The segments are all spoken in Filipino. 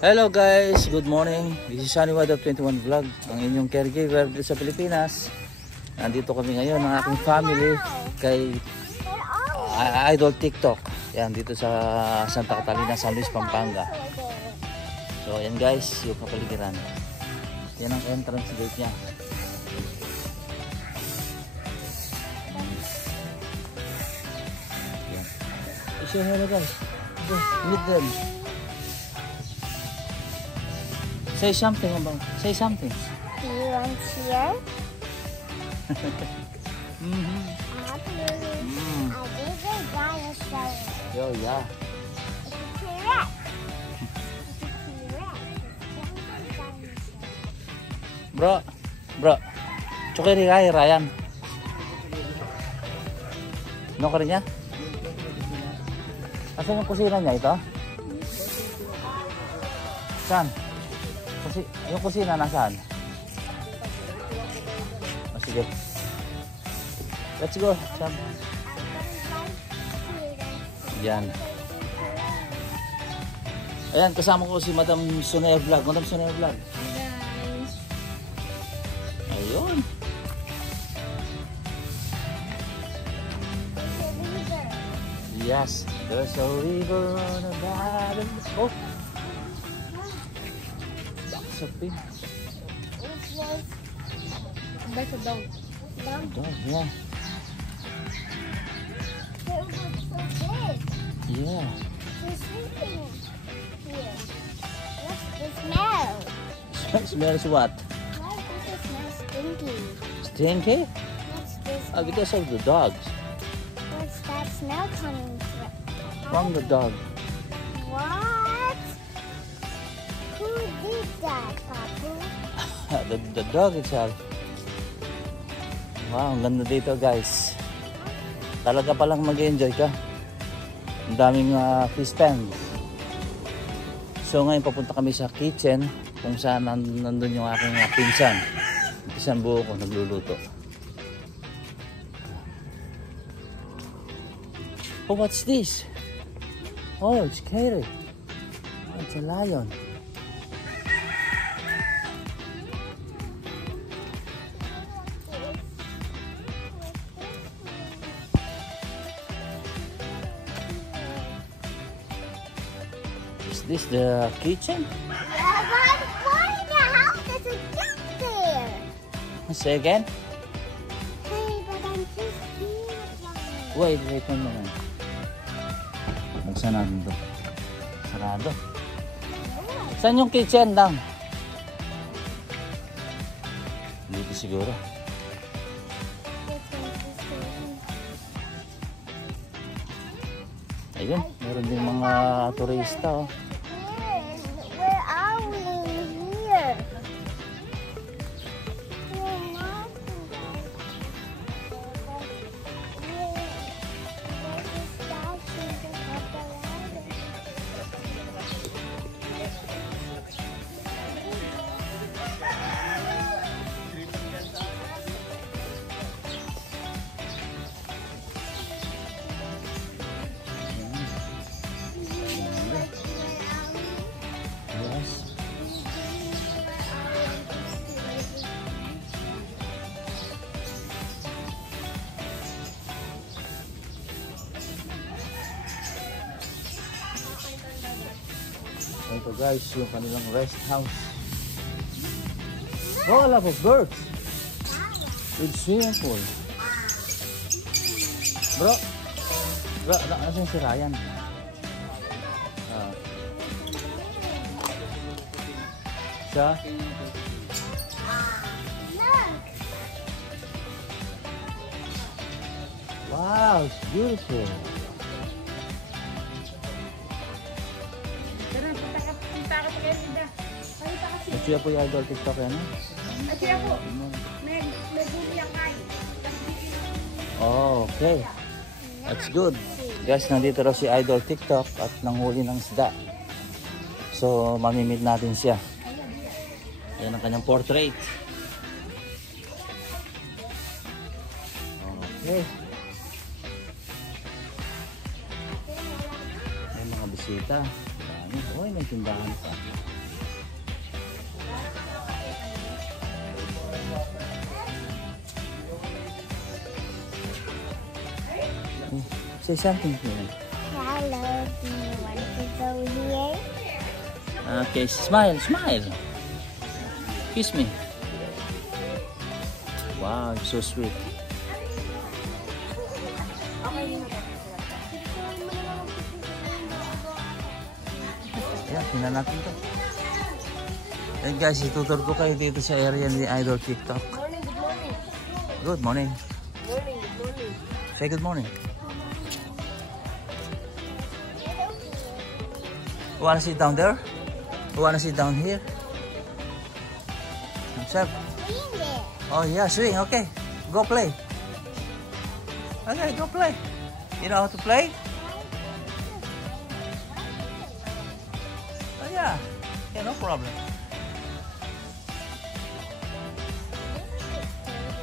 Hello guys, good morning. This is Sunny Weather 21 Vlog, ang inyong caregiver dito sa Pilipinas. Nandito kami ngayon ng aking family kay Idol TikTok. Yan, dito sa Santa Catalina, San Luis, Pampanga. So ayan guys, yung kapaligiran. Yan ang entrance gate niya. Yan. Say hello guys. Meet them. Say something about. Say something. Do you want here? Mm-hmm. A bigger dinosaur. Oh yeah. It's a T-Rex. It's a T-Rex. Bro. Chukiri kay Ryan. No ka rin niya? Asan yung kusina niya ito? Saan? Yung kusina nasaan? Oh, sige. Let's go. Saan? Yan. Ayan, kasama ko si Madam Sunay Vlog. Madam Sunay Vlog. Ayun. Yes, there's a river on the bottom. Oh. Sapi. That's a dog. Dog, yeah. It looks so big. Yeah. They're sleeping here. What's the smell? Smells what? Why does it smell stinky? Stinky? What's this smell? Because of the dogs. What's that smell coming From the dog. What? Who did that, Papu? the dog itself. Wow, ang ganda dito guys. Talaga palang mag-enjoy ka. Ang daming fish stand. So ngayon papunta kami sa kitchen kung saan nandun yung aking pinsan. Pinsan buo ko nagluluto. Oh, what's this? Oh, it's Katie. Oh, it's a lion. Is this the kitchen? Yeah, but why in the house there's a duck there? Say again? Hey, but I'm just scared. Wait one moment. Buksan natin ito. Sarado. Saan yung kitchen lang? Dito siguro. Ayun, meron din mga turista oh. Where are we here? We're not. Yes. Ito guys, yung kanilang rest house. Oh, a lot of birds. With swimming pool. Bro, nasan si Ryan? Siya? Wow, it's beautiful. Siya po yung idol TikTok yan. Siya po. May bumiyang kayo. Oh, okay. That's good. Guys, nandito raw si Idol TikTok at nanghuli ng isda. So, mamimit natin siya. Ayan ang kanyang portrait. Okay. May mga bisita. Uy, may tindahan pa. Say something to him. Hello, do you want to go here? Okay, smile, smile. Kiss me. Wow, you're so sweet. Yan, tingnan natin to. And guys, itutur ko kayo dito sa area ni Idol TikTok. Good morning. Say good morning. You wanna sit down there? You wanna sit down here? What's up? Oh yeah, swing. Okay, go play. Okay, go play. You know how to play? Oh yeah. Yeah, no problem.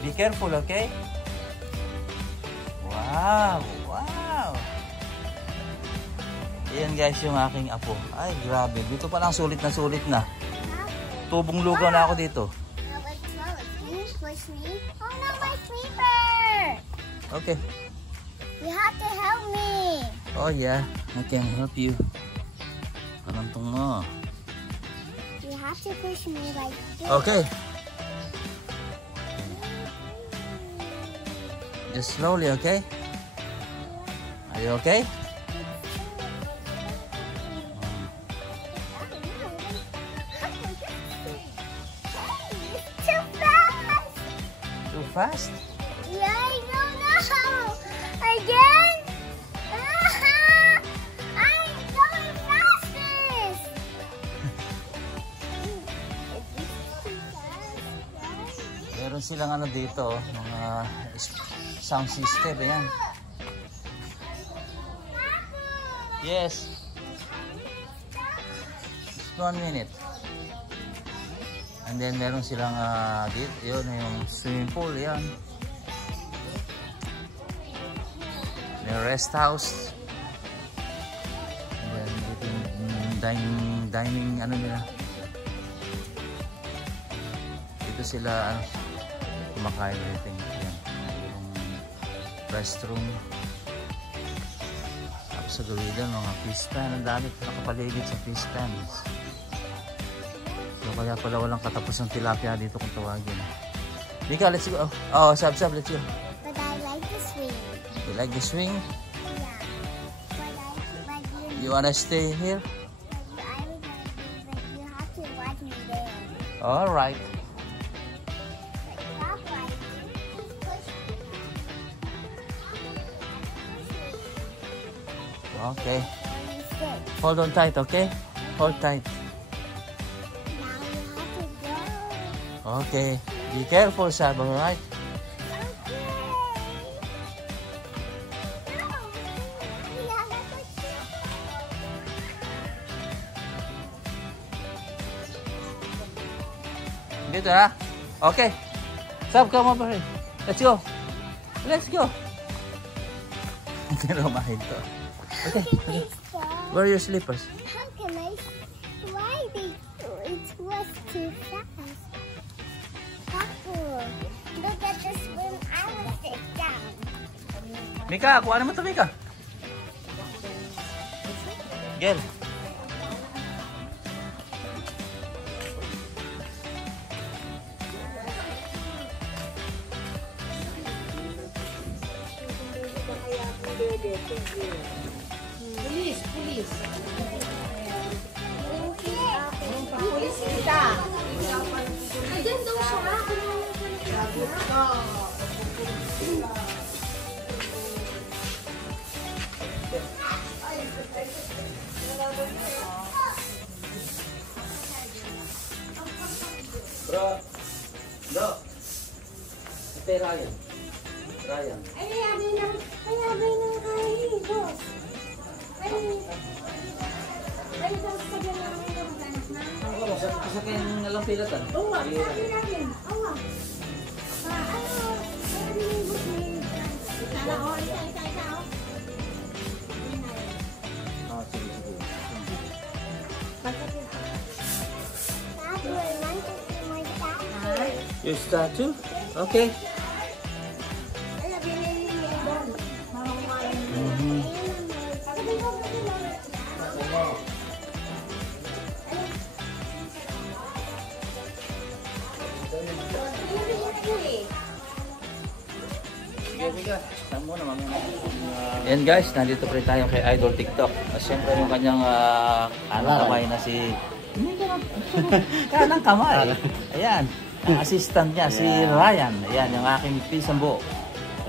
Be careful, okay? Wow, wow. Ayan guys yung aking apo. Ay, grabe. Dito pa lang sulit na. Tubong lugaw na ako dito. Oh no, my sleeper! Okay. You have to help me. Oh yeah, I can help you. Kanantong mo. You have to push me like this. Okay. Just slowly, okay? Are you okay? Too fast! Too fast? Yeah, I don't know. Again? I'm going fastest. Meron silang ano dito, mga sound system, ayan. Yes. Just 1 minute. And then meron silang dito, yun yung swimming pool, yan. May rest house. And then dito yung dining ano nila. Dito sila kumakain everything. Yan. Yung restroom. Tapos sa gawidan mga fish pan. Ang dami nakapaligid sa fish pans. So kaya pala walang katapos ng tilapia dito kung tawagin. Mika, let's go. Oh, sab, let's go. But I like the swing. You like the swing? Yeah. But You wanna stay here? you have to watch me there. Alright. Like, stop right. Push me. Okay. Sit. Hold on tight, okay? Hold tight. Now you have to go. Okay. Be careful, Sab, alright? Okay. No. Yeah, that's what Dito ha? Okay. Sab, come over here. Let's go. Let's go. Hindi rumahin to. Okay. Okay. Where are your slippers? How can I? Why it was too fast? Look at this when I was sit down. Mika, kuha naman to, Mika. Gel. Pulis. Pulis kita. Ayan daw siya. Bro. No. Ate Ryan. Ryan. Ay, abay ng kain, boss. Ay, boss, sabi mo namin yung maghanap na. Ako, sa kayong alam pilatan. Oo, sabi namin. Oo. Sabi ni boss ni... Sana ko, isa, oh. Sige. Your statue? Okay. Ayan guys, nandito pa rin tayo kay Idol TikTok. At syempre yung kanyang kanang kamay na si... Kanang kamay. Ayan, ang assistant niya, si Ryan. Ayan, yung aking pisang buo.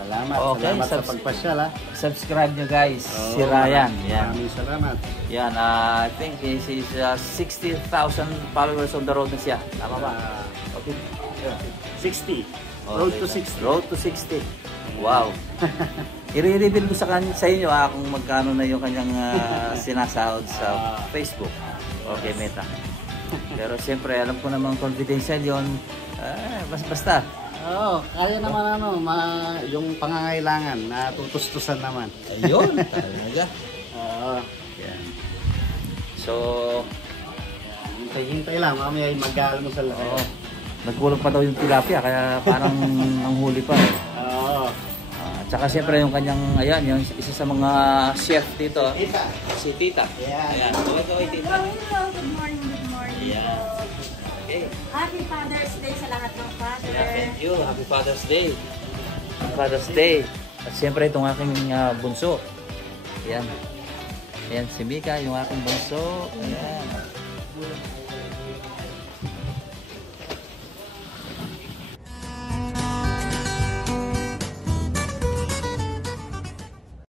Salamat. Okay, Salamat sa pagpasyal ha. Subscribe nyo guys, si Ryan. Ayan. Maraming salamat. Yan, I think he's 60,000 followers on the road na siya. Tama ba? Okay. 60. Road to 60. Road to 60. Wow. I-reveal ko sa inyo kung magkano na yung kanyang sinasahod sa Facebook. Okay, Meta. Pero siyempre, alam ko namang confidential yun. Basta. Oo, kaya naman yung pangangailangan na tutustusan naman. Ayun, talaga. Oo. Yan. So, hintay lang, mamaya mag-aalmusal na kayo. oo. Nagkulang pa daw yung tilapia, kaya parang nanghuli pa. Oo. Tsaka siyempre yung kanyang, ayan, yung isa sa mga chef dito. Isa. Si Tita. Ayan. Ayan. Kaway, Tita. Hello, good morning, good morning. Ayan. Okay. Happy Father's Day sa lahat ng father. Yeah, thank you. Happy Father's Day. Happy Father's Day. At siyempre itong aking bunso. Ayan. Ayan si Mika, yung aking bunso. Ayan.